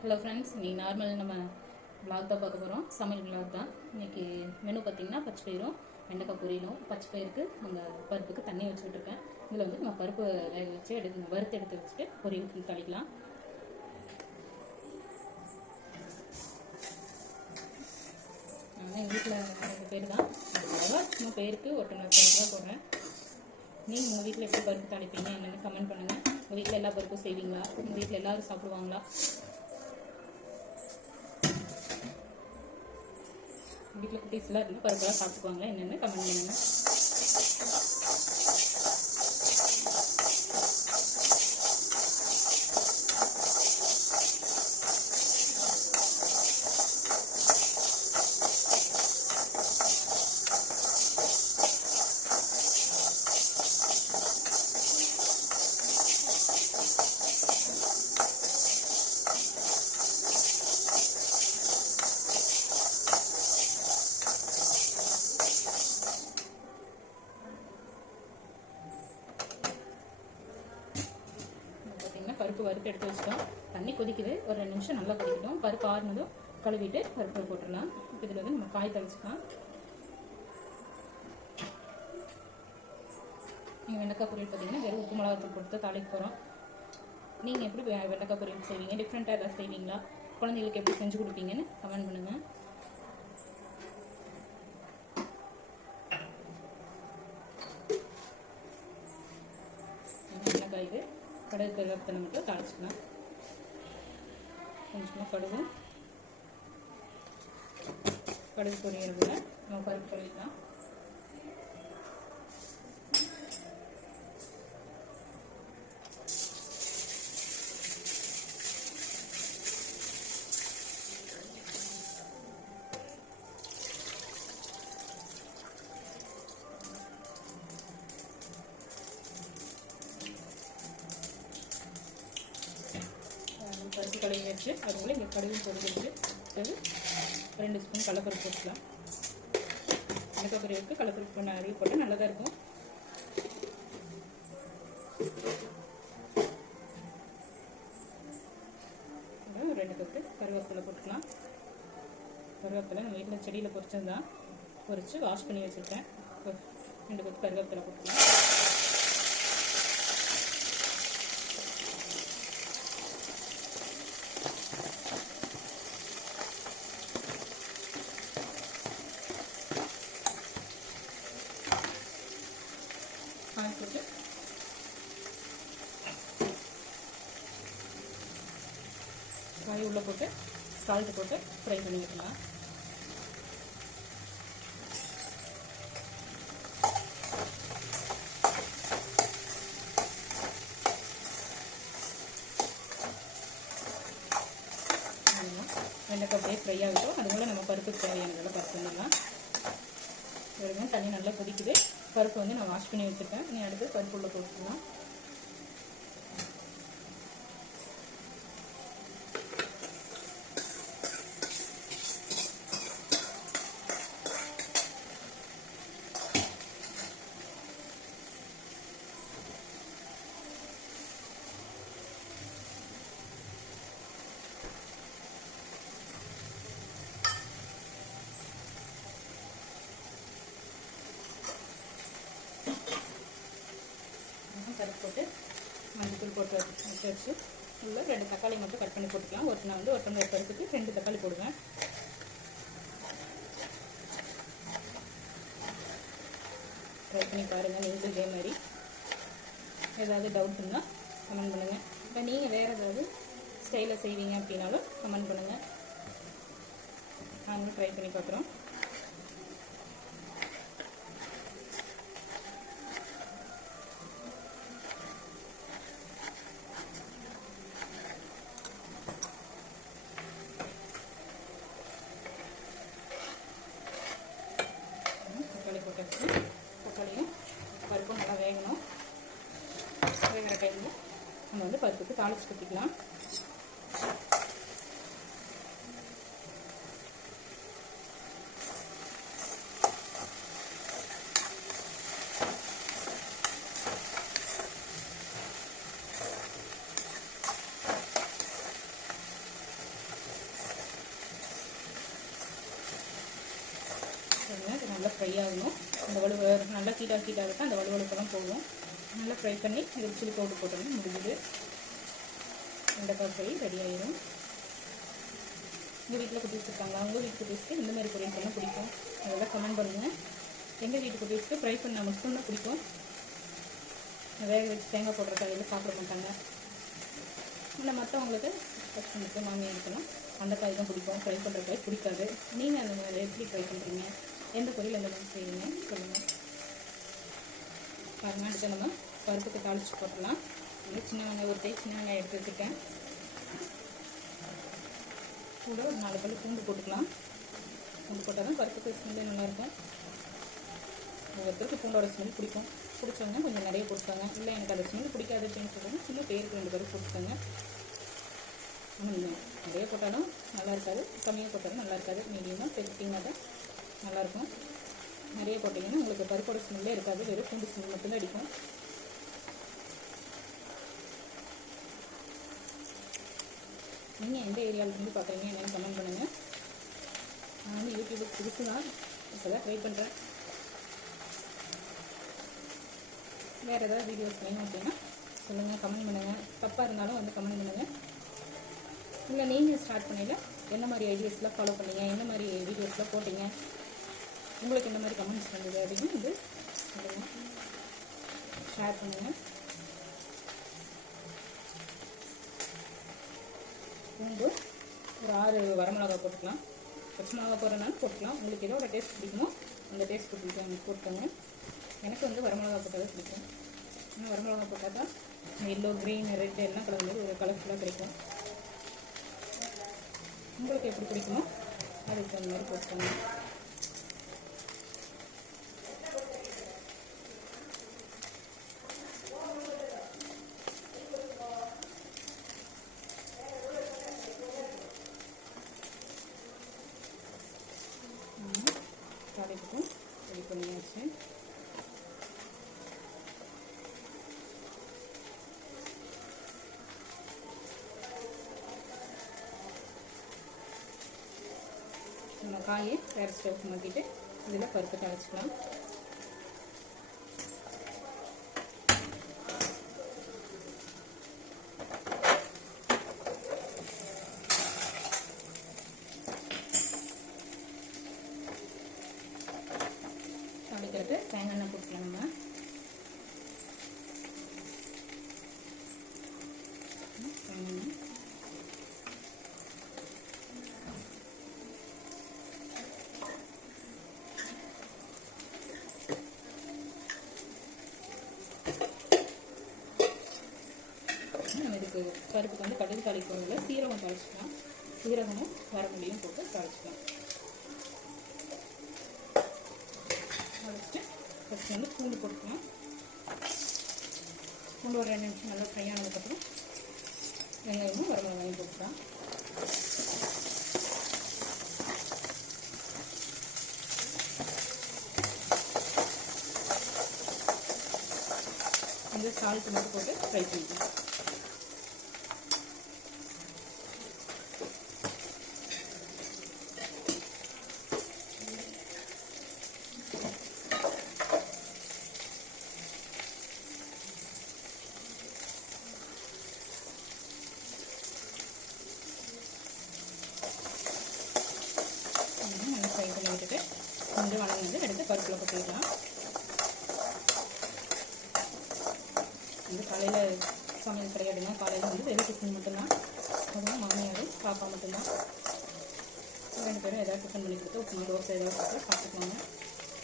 Hello friends, இன்றைக்கி normal நம்ம vlog தான் பார்க்க போகிறோம். சமையல் விளாக் தான். இன்றைக்கி மெனு பார்த்திங்கன்னா பச்சை பயிரும் வெண்டைக்காய் பொரியலும். பச்சை பயிருக்கு அந்த பருப்புக்கு தண்ணி வச்சுக்கிட்டுருக்கேன். இதில் வந்து நம்ம பருப்பு வேக வச்சு வறுத்து எடுத்து வச்சுட்டு பொரியல் தாளிக்கலாம். எங்கள் வீட்டில் 2 பேர் தான், அவ்வளோவா சும்மா பேருக்கு ஒரு டம்ளர் பருப்பு தான் போடுறேன். நீங்கள் உங்கள் வீட்டில் எப்படி பருப்பு தாளிப்பீங்க என்னென்னு கமெண்ட் பண்ணுங்கள். உங்கள் வீட்டில் எல்லா பருப்பும் செய்வீங்களா? உங்கள் வீட்டில் எல்லோரும் சாப்பிடுவாங்களா? வீட்டில் குட்டீஸ்லாம் இருந்து பருப்பெல்லாம் சாப்பிட்டுக்குவாங்களா என்னென்னு கமெண்ட் பண்ணுங்கள். பருப்பு வறுத்து எடுத்து வச்சுட்டோம். தண்ணி கொதிக்குது, ஒரு 2 நிமிஷம் நல்லா கொதிக்கட்டும். பருப்பு ஆறுனதும் கழுவிட்டு பருப்பு போட்டுடலாம். இதில் வந்து நம்ம காய் தாளிச்சுக்கலாம். நீங்கள் வெண்டைக்காய் பொரியல் பார்த்தீங்கன்னா வெறும் உப்பு மிளகாத்தூள் கொடுத்து தாளிக்க போகிறோம். நீங்கள் எப்படி வெண்டைக்காய் பொரியல் செய்வீங்க? டிஃப்ரெண்ட்டாக எதாவது செய்வீங்களா? குழந்தைங்களுக்கு எப்படி செஞ்சு கொடுப்பீங்கன்னு கமெண்ட் பண்ணுங்கள். வெண்டைக்காய் இது கடுகு கருவேப்பிலை மட்டும் தாளிச்சுக்கலாம். கொஞ்சமாக கடுகு பொரியறதுல நம்ம பருப்பு பொரியலாம். பருப்பு கழுவி வச்சு அதுக்குள்ளே இங்கே கடுகு பொரிஞ்சிருச்சு. 2 ஸ்பூன் கடலைப்பருப்பு போட்டுக்கலாம். வெண்டைக்காய் பொரியலுக்கு கடலைப்பருப்பு நிறைய போட்டு நல்லா தான் இருக்கும். ஒரு 2 கப்பு கருவேப்பிலை போட்டுக்கலாம். கருவேப்பிலை நம்ம வீட்டில் செடியில் பொரிச்சது தான், பொரித்து வாஷ் பண்ணி வச்சுருக்கேன். 2 கப்பு கருவேப்பிலை போட்டுக்கலாம். போட்டு காய் உள்ள போட்டு சால்ட் போட்டு ஃப்ரை பண்ணி வைக்கலாம். வெண்டைக்காய் அப்படியே ஃப்ரை ஆகிட்டோம். அதுபோல் நம்ம பருப்புக்கு தேவையானதெல்லாம் பருப்பு பண்ணிடலாம். வெறும் தண்ணி நல்லா கொதிக்குது. பருப்பு வந்து நான் வாஷ் பண்ணி வச்சுருக்கேன். நீ அடுத்து பருப்பு உள்ள போட்டுக்கலாம். பருப்பு போட்டு மஞ்சள் போட்டு வச்சு உள்ள 2 தக்காளி மட்டும் கட் பண்ணி போட்டுக்கலாம். நான் வந்து ஒரு டம்ளர் பருப்புக்கு 2 தக்காளி போடுவேன். ட்ரை பண்ணி பாருங்கள். நீங்களும் இதே மாதிரி ஏதாவது டவுட் இருந்தால் கமெண்ட் பண்ணுங்கள். இப்போ நீங்கள் வேறு ஏதாவது ஸ்டைலில் செய்வீங்க அப்படின்னாலும் கமெண்ட் பண்ணுங்கள். நாங்களும் ட்ரை பண்ணி பார்க்குறோம். தக்காளியும் பருப்பும் நல்லா வேகணும். வேகிற டைமில் நம்ம வந்து பருப்புக்கு தாளிச்சு ஊற்றிக்கலாம். ஃப்ரை ஆகணும். அந்த நல்லா ஹீட்டாக அந்த வலுவலுப்பெல்லாம் போகும். நல்லா ஃப்ரை பண்ணி இது சில்லி பவுடர் போட்டோம்னா முடிஞ்சுது. வெண்டைக்காய் ஃப்ரை ரெடி ஆகிடும். உங்கள் வீட்டில் குட்டி வச்சுருக்காங்களா? உங்கள் வீட்டு குட்டீஸ்க்கு இந்த மாதிரி பொரியல் பண்ணால் பிடிக்கும். அதெல்லாம் கமெண்ட் பண்ணுங்கள். எங்கள் வீட்டு குட்டீஸ்க்கு ஃப்ரை பண்ணால் மட்டும்தான் பிடிக்கும். வேக வச்சு தேங்காய் போடுற காயில் சாப்பிட மாட்டாங்க. இல்லை மற்றவங்களுக்கு கஷ்டமுக்கு மாமியாருக்கெல்லாம் அந்த காய் தான் பிடிக்கும். ஃப்ரை பண்ணுற காய் பிடிக்காது. நீங்கள் அந்த மாதிரி எப்படி ட்ரை பண்ணுறீங்க? எந்த பொரியல் எந்த மாதிரி செய்வீங்க சொல்லுங்கள். பாருங்கள், அடுத்து நம்ம பருப்புக்கு தாளித்து போட்டுடலாம். வந்து சின்ன வெங்காயம் ஒரு கை சின்ன வெங்காயம் எடுத்து வச்சுருக்கேன். கூட ஒரு 4 பல்லு பூண்டு போட்டுக்கலாம். பூண்டு போட்டால் தான் பருப்புக்கு ஸ்மெல்லே நல்லாயிருக்கும். ஒவ்வொருத்தருக்கு பூண்டோட ஸ்மெல் பிடிக்கும். பிடிச்சவங்க கொஞ்சம் நிறைய போட்டுக்காங்க. இல்லை எனக்கு அந்த ஸ்மெல் பிடிக்காது அப்படின்னு சொல்லுவாங்க, சின்ன பேருக்கு 2 பருப்பு போட்டுக்காங்க. நிறைய போட்டாலும் நல்லா இருக்காது, கம்மியாக போட்டாலும் நல்லா இருக்காது. மீடியமாக சேர்த்திங்கன்னா தான் நல்லாயிருக்கும். நிறைய போட்டிங்கன்னா உங்களுக்கு பருப்போட ஸ்மெல்லே இருக்காது, வெறும் பூண்டு ஸ்மெல் மட்டும்தான் அடிக்கும். நீங்கள் எந்த ஏரியாவிலேருந்து பார்க்குறீங்க என்னென்னு கமெண்ட் பண்ணுங்கள். நான் வந்து யூடியூபுக்கு புதுசு தான், இப்போ தான் ட்ரை பண்ணுறேன். வேறு ஏதாவது வீடியோஸ் வேணும் அப்படின்னா சொல்லுங்கள், கமெண்ட் பண்ணுங்கள். தப்பாக இருந்தாலும் வந்து கமெண்ட் பண்ணுங்கள். இல்லை நீங்கள் ஸ்டார்ட் பண்ணல என்ன மாதிரி ஐடியாஸ்லாம் ஃபாலோ பண்ணீங்க, என்ன மாதிரி வீடியோஸ்லாம் போட்டிங்க, உங்களுக்கு என்ன மாதிரி கமெண்ட்ஸ் வந்தது அப்படின்னு வந்து சொல்லுங்கள், ஷேர் பண்ணுங்கள். பூண்டு ஒரு 6 வரமிளகா போட்டுக்கலாம். பச்சை மிளகா போடுறதுனால போட்டுக்கலாம். உங்களுக்கு எதோட டேஸ்ட் பிடிக்குமோ அந்த டேஸ்ட் போட்டுக்கோங்க. எனக்கு வந்து வரமிளகா போட்டால் தான் பிடிக்கும். ஆனால் வரமிளகா போட்டால் தான் எல்லோ, க்ரீன், ரெட் எல்லாம் கலந்து ஒரு கலர்ஃபுல்லாக கிடைக்கும். உங்களுக்கு எப்படி பிடிக்குமோ அதுக்கு அந்த மாதிரி போட்டுக்கோங்க. தாளிப்புக்கும் ரெடி பண்ணியாச்சு. நம்ம காயை வேறு ஸ்டவ்க்கு மாற்றிட்டு இதில் பருப்பு தாளிச்சிக்கலாம். தாளிக்கிறது தேங்காய் எண்ணெய் போட்டுக்கலாம். நம்ம இதுக்கு பருப்புக்கு வந்து கடுகு தாளிக்கிறதுல சீரகம் தாளிச்சிக்கலாம். சீரகமும் வரமல்லியும் போட்டு தாளிச்சிக்கலாம். தாளிச்சிட்டு ஃபஸ்ட்டு வந்து பூண்டு போட்டுக்கலாம். பூண்டு ஒரு 2 நிமிஷம் நல்லா ஃப்ரை ஆனதுக்கப்புறம் வெங்காயமும் வரமிளகாயும் போட்டுக்கலாம். கொஞ்சம் சால்ட் மட்டும் போட்டு ஃப்ரை பண்ணிக்கலாம். ஃப்ரை பண்ணி விட்டுட்டு கொஞ்சம் வளர்ந்து எடுத்து பருப்பில் கொட்டிடலாம். வந்து காலையில் சமையல் கிடையாதுங்க. காலையில் வந்து வெறும் டிஃபன் மட்டும்தான். அதுவும் மாமியார் பாப்பா மட்டும்தான். 2 பேரும் ஏதாவது டிஃபன் பண்ணி கொடுத்து உப்புமா, தோசை ஏதாவது கொடுத்து சாப்பிட்டுக்குவாங்க.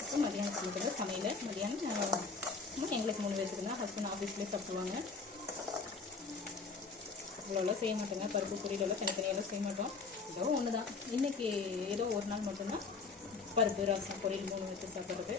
அப்புறம் மதியானத்துக்கு மட்டும்தான் சமையல். மதியானம் எங்களுக்கு 3 பேருக்கு தான். ஹஸ்பண்ட் ஆஃபீஸ்லேயே சாப்பிடுவாங்க. இவ்வளோலாம் செய்ய மாட்டோங்க. பருப்பு பொரியலெல்லாம் தனித்தனியெல்லாம் செய்ய மாட்டோம். ஏதோ ஒன்று தான். இன்றைக்கி ஏதோ ஒரு நாள் மட்டும்தான் பருப்பு, ரசம், பொரியல் 3 வச்சு சாப்பிட்றது.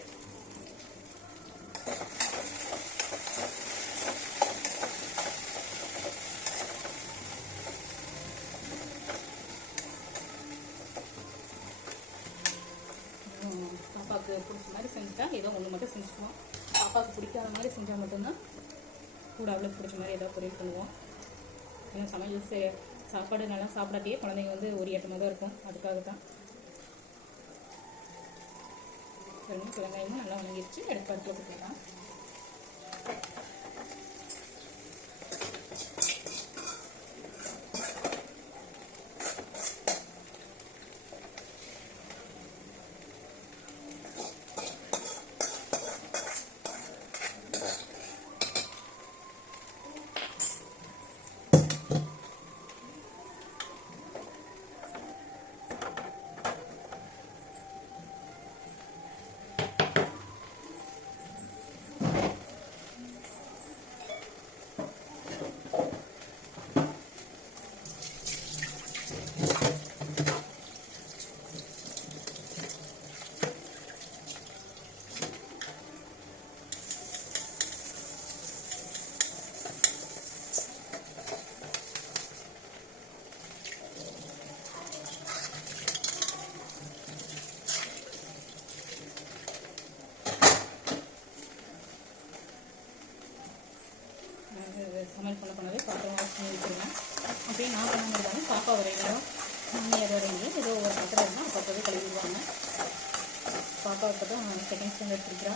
பாப்பாவுக்கு பிடிச்ச மாதிரி செஞ்சுட்டா ஏதோ ஒன்று மட்டும் செஞ்சுக்குவோம். பாப்பாவுக்கு பிடிக்காத மாதிரி செஞ்சால் மட்டும்தான் கூட அவளுக்கு பிடிச்ச மாதிரி ஏதோ பொரியல் பண்ணுவோம். ஏன்னா சமையல் சாப்பாடு நல்லா சாப்பிடாட்டியே குழந்தைங்க வந்து ஒரு ஏட்டமாக தான் இருக்கும். அதுக்காக தான் வெங்காயமும் நல்லா வணங்கிடுச்சு. எடுத்து பருப்பு போட்டுக்கலாம். சமையல் பண்ணவே பாத்திரம் வாஷ் பண்ணி வச்சுருவேன். அப்படியே நான் பண்ண முடியாது. பாப்பா வரையிலும் மாமியார் வரையிலும் ஏதோ ஒரு பாத்திரம் இருந்தால் அப்பப்போவே கழுவிடுவாங்க. பாப்பா இப்போ தான் செகண்ட் ஸ்டாண்டர்ட் படிக்கிறா.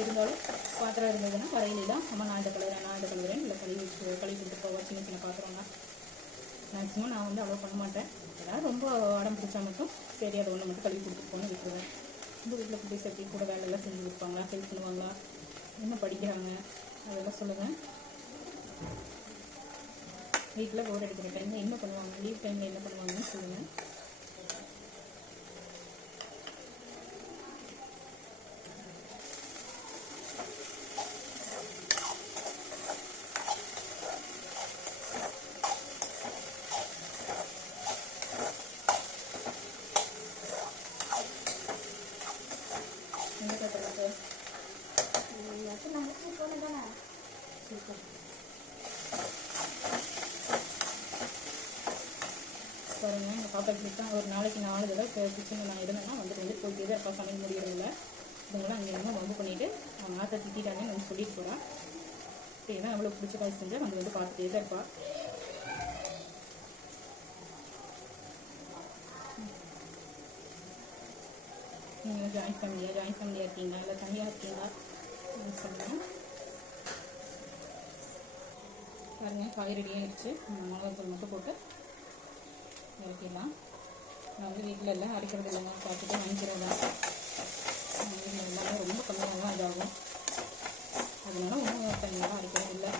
இருந்தாலும் பாத்திரம் இருந்ததுன்னா வரையில தான் அம்மா நான் கழுவுறேன் இல்லை கழுவி கொடுத்து போவா. சின்ன சின்ன பாத்திரம்னா மேக்ஸிமம் நான் வந்து அவ்வளோ பண்ண மாட்டேன். ஏதாவது ரொம்ப அடம் பிடிச்சா மட்டும் சரி அதை ஒன்று மட்டும் கழுவி கொடுத்துட்டு போன்னு விட்டுருவேன். உங்கள் வீட்டில் குட்டி சேர்த்து கூட வேலையெல்லாம் செஞ்சு கொடுப்பாங்களா, ஹெல்ப் பண்ணுவாங்களா, என்ன படிக்கிறாங்க அதெல்லாம் சொல்லுங்கள். வீட்டில் போர் அடிக்கிற டைமில் என்ன பண்ணுவாங்க, லீவ் டைமில் என்ன பண்ணுவாங்கன்னு சொல்லுங்கள். பாருங்க, எங்கள் பாப்பா இப்படி தான் ஒரு நாளைக்கு 4 தடவை கிச்சனில் நான் இருந்தேன்னா வந்துட்டு போயிட்டே தான் இருப்பா. சமையல் முடியறதில்ல. இவங்களாம் அங்கே ரொம்ப வம்பு பண்ணிவிட்டு அவங்க ஆற்ற திட்டாங்கன்னு வந்து சொல்லிட்டு போகிறான். ஏன்னா அவ்வளோ பிடிச்ச காய் செஞ்சால் வந்து பார்த்துட்டே தான் இருப்பா. நீங்கள் ஜாயின்ட் ஃபேமிலியாக இருக்கீங்களா இல்லை தனியாக இருக்கீங்களா சொல்லுங்கள். பாருங்கள், காய் ரெடியாக ஆகிடுச்சு. மிளகாத்தூள் மட்டும் போட்டு இறக்கிடலாம். நான் வந்து வீட்டில் எல்லாம் அரைக்கிறது இல்லைங்க, பார்த்துட்டு வாங்கிக்கிறது தான். வீட்டில் எல்லாமே ரொம்ப கம்மியாக தான் இதாகும். அதனால ஒன்றும் தனியாக அரைக்கிறது இல்லை.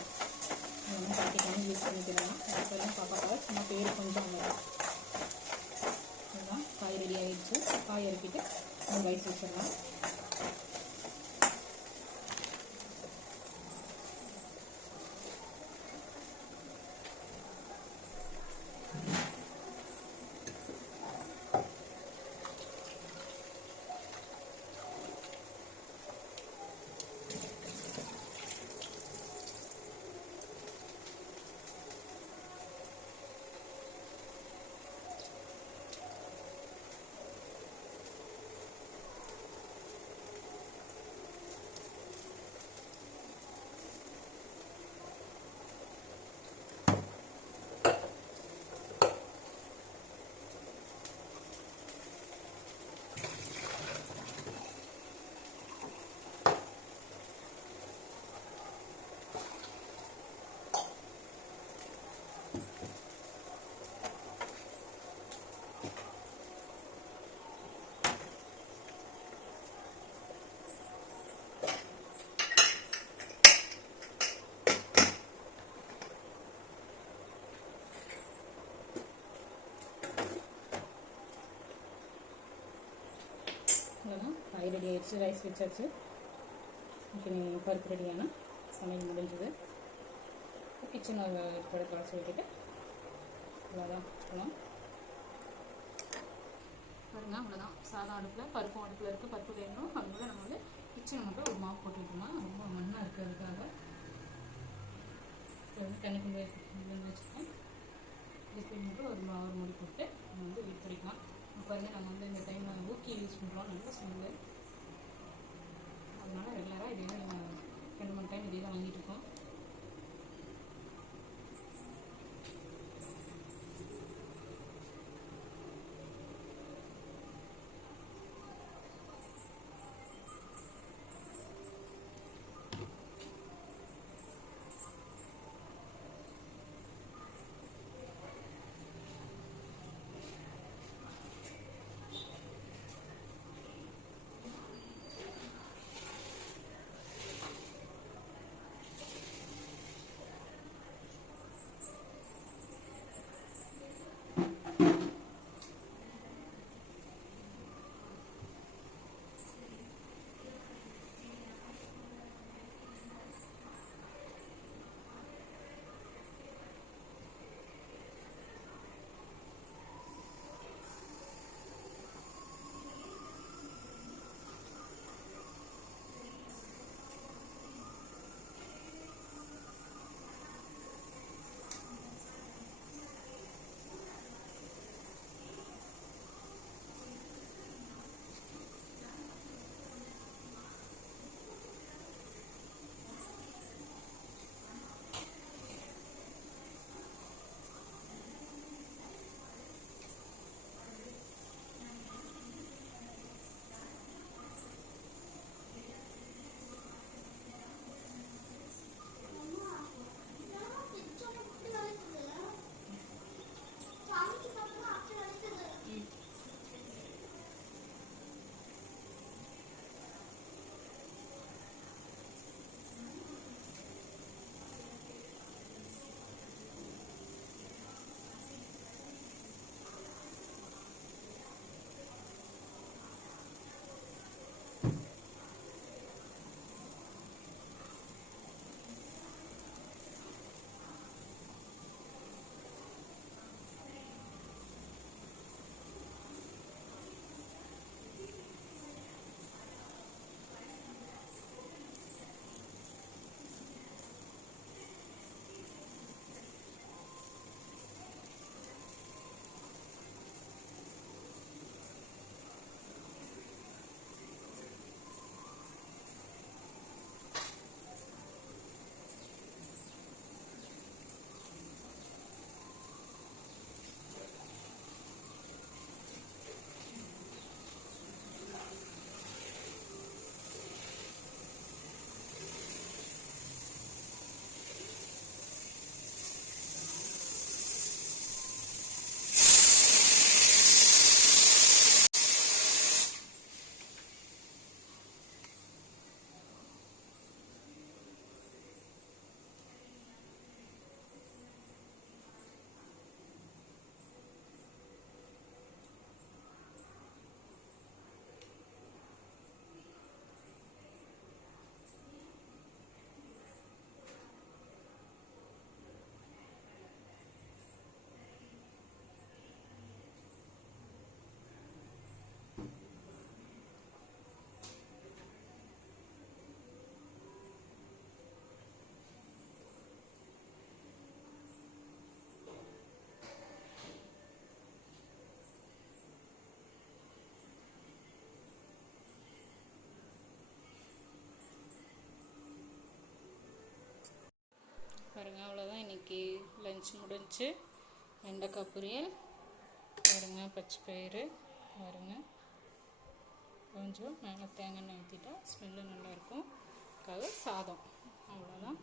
அதெல்லாம் பாக்கெட் வாங்கி யூஸ் பண்ணிக்கலாம். அதுக்கெல்லாம் பாப்பாக்காக சும்மா பேர் கொஞ்சம் அதுதான். காய் ரெடி ஆகிடுச்சு. காய் இறக்கிட்டு ரைஸ் வச்சிடலாம். அவ்வளோதான். காய் ரெடி ஆகிடுச்சு. ரைஸ் வச்சாச்சு. ஓகே, பருப்பு ரெடியான சமையல் முடிஞ்சது. கிச்சன் கூட கலசி விட்டுட்டு அவ்வளோதான் இருக்கணும். பாருங்கள், அவ்வளோதான். சாதம் அடுப்பில், பருப்பும் அடுப்பில் இருக்குது. பருப்பு வேணும். அதுக்குள்ள நம்ம வந்து கிச்சனை மட்டும் ஒரு மாவு போட்டுக்கிட்டோம்னா ரொம்ப மண்ணாக இருக்குது. அதுக்காக தண்ணி கொண்டு வச்சுருக்கேன். இதுக்கு மட்டும் ஒரு மூடி போட்டு நம்ம வந்து வீட்டு துடைக்கலாம். பாருங்கள், நம்ம வந்து இந்த டைமில் ஊக்கி யூஸ் பண்ணுறோம். நல்ல ஸ்மெல்லு. அதனால ரெகுலராக இதே தான் 2-3 டைம் இதே தான் வாங்கிட்டு இருக்கோம். முடிஞ்சு. வெண்டைக்காய் பொரியல் பாருங்க, பச்சை பயிறு பாருங்க, கொஞ்சம் மேலே தேங்காய் எண்ணெய் ஊற்றிட்டா ஸ்மெல்லு நல்லாயிருக்கும். சாதம் அவ்வளோதான்.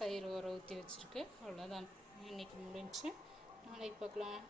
தயிர் ஊற ஊற்றி வச்சுருக்கு. அவ்வளோதான், இன்றைக்கி முடிஞ்சு. நாளைக்கு பார்க்கலாம்.